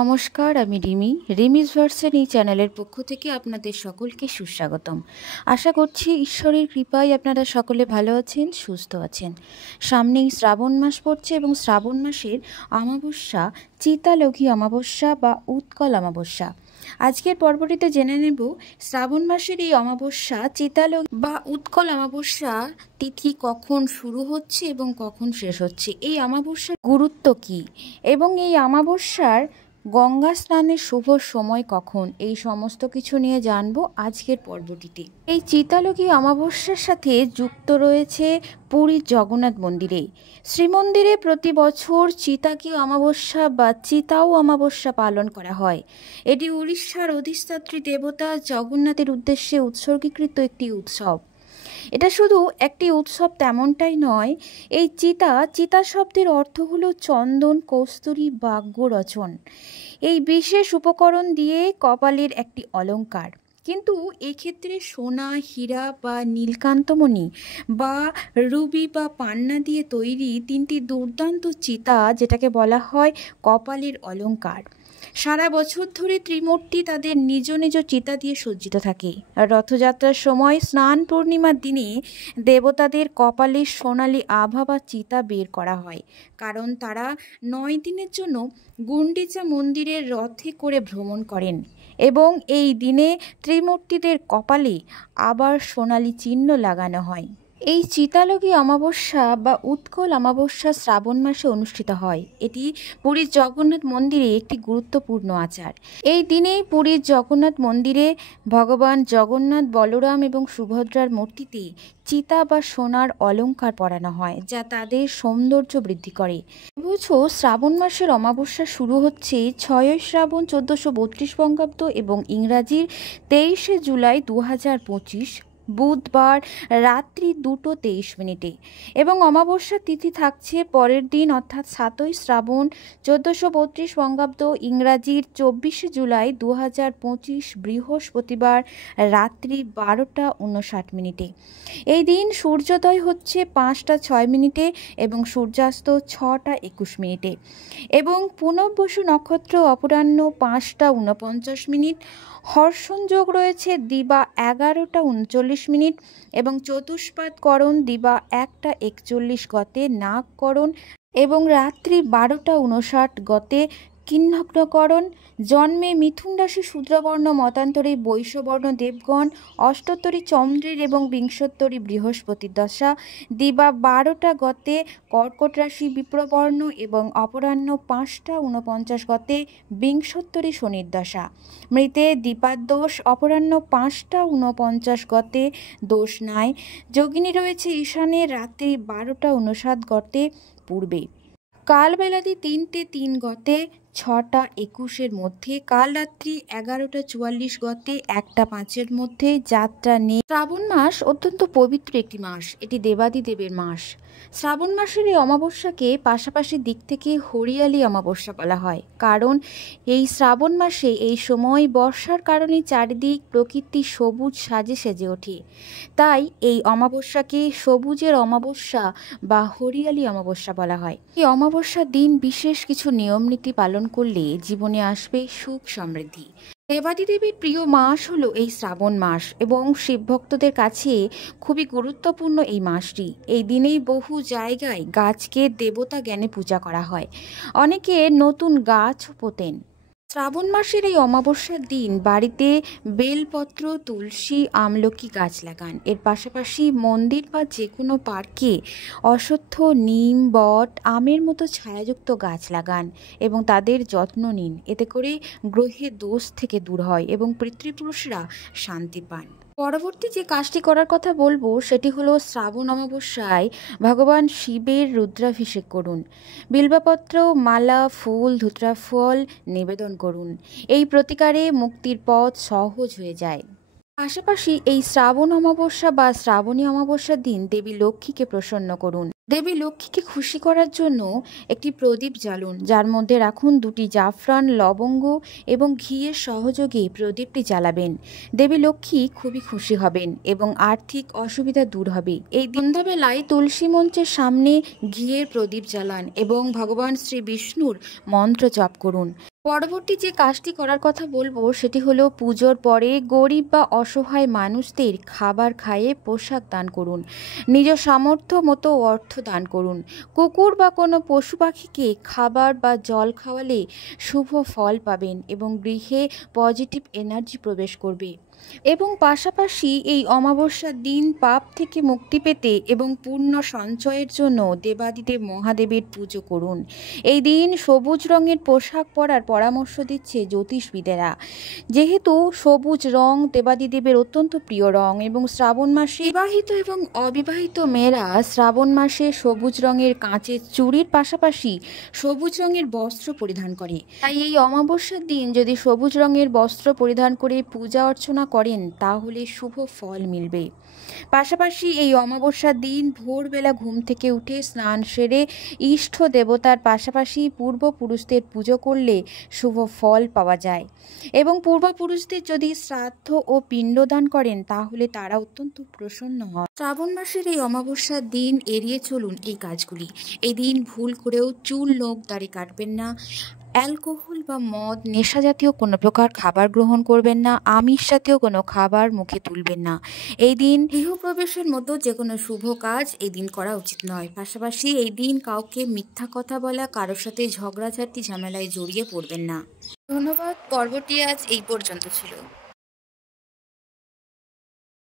নমস্কার, আমি রিমিস ভার্সেন এই চ্যানেলের পক্ষ থেকে আপনাদের সকলকে সুস্বাগতম। আশা করছি ঈশ্বরের কৃপায় আপনারা সকলে ভালো আছেন, সুস্থ আছেন। সামনেই শ্রাবণ মাস পড়ছে এবং শ্রাবণ মাসের অমাবস্যা চিতালঘী অমাবস্যা বা উৎকল অমাবস্যা। আজকের পর্বটিতে জেনে নেব শ্রাবণ মাসের এই অমাবস্যা চিতালঘী বা উৎকল অমাবস্যা তিথি কখন শুরু হচ্ছে এবং কখন শেষ হচ্ছে, এই অমাবস্যার গুরুত্ব কী এবং এই অমাবস্যার গঙ্গা স্নানের শুভ সময় কখন, এই সমস্ত কিছু নিয়ে জানবো আজকের পর্বটিতে। এই চিতালঘী অমাবস্যার সাথে যুক্ত রয়েছে পুরীর জগন্নাথ মন্দিরে। শ্রীমন্দিরে প্রতি বছর চিতাকী অমাবস্যা বা চিতাও অমাবস্যা পালন করা হয়। এটি উড়িষ্যার অধিষ্ঠাত্রী দেবতা জগন্নাথের উদ্দেশ্যে উৎসর্গীকৃত একটি উৎসব। এটা শুধু একটি উৎসব তেমনটাই নয়, এই চিতা শব্দের অর্থ হলো চন্দন, কস্তুরী, বাগ্যরচন। এই বিশেষ উপকরণ দিয়ে কপালের একটি অলঙ্কার, কিন্তু এক্ষেত্রে সোনা, হীরা বা নীলকান্তমণি বা রুবি বা পান্না দিয়ে তৈরি তিনটি দুর্দান্ত চিতা, যেটাকে বলা হয় কপালের অলঙ্কার। সারা বছর ধরে ত্রিমূর্তি তাদের নিজ নিজ চিতা দিয়ে সজ্জিত থাকে। আর রথযাত্রার সময় স্নান পূর্ণিমার দিনে দেবতাদের কপালে সোনালি আভা বা চিতা বের করা হয়, কারণ তারা 9 দিনের জন্য গুন্ডিচা মন্দিরের রথে করে ভ্রমণ করেন এবং এই দিনে ত্রিমূর্তিদের কপালে আবার সোনালি চিহ্ন লাগানো হয়। এই চিতালঘী অমাবস্যা বা উৎকল অমাবস্যা শ্রাবণ মাসে অনুষ্ঠিত হয়। এটি পুরীর জগন্নাথ মন্দিরে একটি গুরুত্বপূর্ণ আচার। এই দিনেই পুরীর জগন্নাথ মন্দিরে ভগবান জগন্নাথ, বলরাম এবং সুভদ্রার মূর্তিতে চিতা বা সোনার অলঙ্কার পরানো হয়, যা তাদের সৌন্দর্য বৃদ্ধি করে। এবছর শ্রাবণ মাসের অমাবস্যা শুরু হচ্ছে 6 শ্রাবণ 1432 বঙ্গাব্দ এবং ইংরাজির 23 জুলাই 2025 বুধবার রাত্রি 2:23 এবং অমাবস্যার তিথি থাকছে পরের দিন অর্থাৎ 7 শ্রাবণ 1432 বঙ্গাব্দ ইংরাজির 24 জুলাই 2025 বৃহস্পতিবার রাত্রি 12:59। এই দিন সূর্যোদয় হচ্ছে 5:06 এবং সূর্যাস্ত 6:21 এবং পুনর্বসু নক্ষত্র অপরাহ্ন 5:49। হর্ষণ যোগ রয়েছে দিবা 11:39 এবং চতুষ্পাদকরণ দিবা 1:41 গতে নাগকরণ এবং রাত্রি 12:59 গতে কিন্নগ্নকরণ। জন্মে মিথুন রাশি শূদ্রবর্ণ, মতান্তরে বৈশ্যবর্ণ দেবগণ, অষ্টোত্তরী চন্দ্রের এবং বিংশোত্তরী বৃহস্পতির দশা দিবা 12টা গতে কর্কট রাশি বিপ্রবর্ণ এবং অপরাহ্ন 5:49 গতে বিংশোত্তরী শনির দশা। মৃতে দীপাদ্দোষ অপরাহ্ন 5:49 গতে দোষ নাই। যোগিনী রয়েছে ঈশানে রাত্রি 12:59 গতে পূর্বে। কালবেলাদি 3:03 গতে 6:21 মধ্যে, কাল রাত্রি 11:44 গতে 1:05 মধ্যে যাত্রা নেই। শ্রাবণ মাস অত্যন্ত পবিত্র একটি মাস, এটি দেবাদিদেবের মাস। শ্রাবণ মাসের এই অমাবস্যাকে পাশাপাশি দিক থেকে হরিয়ালি অমাবস্যা বলা হয়, কারণ এই শ্রাবণ মাসে এই সময় বর্ষার কারণে চারিদিক প্রকৃতি সবুজ সাজে সেজে ওঠে। তাই এই অমাবস্যাকে সবুজের অমাবস্যা বা হরিয়ালি অমাবস্যা বলা হয়। এই অমাবস্যার দিন বিশেষ কিছু নিয়ম নীতি পালন করলে জীবনে আসবে সুখ সমৃদ্ধি। দেবাদিদেবীর প্রিয় মাস হলো এই শ্রাবণ মাস এবং শিব ভক্তদের কাছে খুবই গুরুত্বপূর্ণ এই মাসটি। এই দিনেই বহু জায়গায় গাছকে দেবতা জ্ঞানে পূজা করা হয়, অনেকে নতুন গাছও পোতেন। শ্রাবণ মাসের এই অমাবস্যার দিন বাড়িতে বেলপত্র, তুলসী, আমলকি গাছ লাগান। এর পাশাপাশি মন্দির বা যে কোনো পার্কে অশ্বত্থ, নিম, বট, আমের মতো ছায়াযুক্ত গাছ লাগান এবং তাদের যত্ন নিন। এতে করে গ্রহে দোষ থেকে দূর হয় এবং পিতৃপুরুষরা শান্তি পান। পরবর্তী যে কাজটি করার কথা বলবো সেটি হলো শ্রাবণ অমাবস্যায় ভগবান শিবের রুদ্রাভিষেক করুন। বিল্বপত্র, মালা, ফুল, ধুতরা ফল নিবেদন করুন। এই প্রতিকারে মুক্তির পথ সহজ হয়ে যায়। পাশাপাশি এই শ্রাবণ অমাবস্যা বা শ্রাবণী অমাবস্যার দিন দেবী লক্ষ্মীকে প্রসন্ন করুন। দেবী লক্ষ্মীকে খুশি করার জন্য একটি প্রদীপ জ্বালুন, যার মধ্যে রাখুন 2টি জাফরান, লবঙ্গ এবং ঘিয়ের সহযোগে প্রদীপটি জ্বালাবেন। দেবী লক্ষ্মী খুবই খুশি হবেন এবং আর্থিক অসুবিধা দূর হবে। এই সন্ধ্যাবেলায় তুলসী মঞ্চের সামনে ঘিয়ের প্রদীপ জ্বালান এবং ভগবান শ্রী বিষ্ণুর মন্ত্র জপ করুন। পরবর্তী যে কাজটি করার কথা বলবো সেটি হলো পুজোর পরে গরিব বা অসহায় মানুষদের খাবার খাইয়ে পোশাক দান করুন। নিজ সামর্থ্য মতো অর্থ দান করুন। কুকুর বা কোনো পশু পাখিকে খাবার বা জল খাওয়ালে শুভ ফল পাবেন এবং গৃহে পজিটিভ এনার্জি প্রবেশ করবে। এবং পাশাপাশি এই অমাবস্যার দিন পাপ থেকে মুক্তি পেতে এবং পূর্ণ সঞ্চয়ের জন্য দেবাদিদেব মহাদেবের পুজো করুন। এই দিন সবুজ রঙের পোশাক পরার পরামর্শ দিচ্ছে জ্যোতিষবিদেরা। যেহেতু সবুজ রং দেবাদিদেবের অত্যন্ত প্রিয় রং এবং শ্রাবণ মাসে বিবাহিত এবং অবিবাহিত মেয়েরা শ্রাবণ মাসে সবুজ রঙের কাঁচের চুড়ির পাশাপাশি সবুজ রঙের বস্ত্র পরিধান করে। তাই এই অমাবস্যার দিন যদি সবুজ রঙের বস্ত্র পরিধান করে পূজা অর্চনা করেন তাহলে শুভ ফল মিলবে। পাশাপাশি এই অমাবস্যার দিন ভোরবেলা ঘুম থেকে উঠে স্নান সেরে ইষ্ট দেবতার পাশাপাশি পূর্বপুরুষদের পুজো করলে শুভ ফল পাওয়া যায় এবং পূর্বপুরুষদের যদি শ্রাদ্ধ ও পিণ্ডদান করেন তাহলে তারা অত্যন্ত প্রসন্ন হয়। শ্রাবণ মাসের এই অমাবস্যার দিন এড়িয়ে চলুন এই কাজগুলি। এই দিন ভুল করেও চুল নখ দাড়ি কাটবেন না, অ্যালকোহল বা মদ নেশা জাতীয় কোনো প্রকার খাবার গ্রহণ করবেন না, আমিষ জাতীয় কোনো খাবার মুখে তুলবেন না। এই দিন গৃহপ্রবেশের মতো যে কোনো শুভ কাজ এই দিন করা উচিত নয়। পাশাপাশি এই দিন কাউকে মিথ্যা কথা বলা, কারোর সাথে ঝগড়াঝাটি ঝামেলায় জড়িয়ে পড়বেন না। ধন্যবাদ। পর্বটি আজ এই পর্যন্ত ছিল।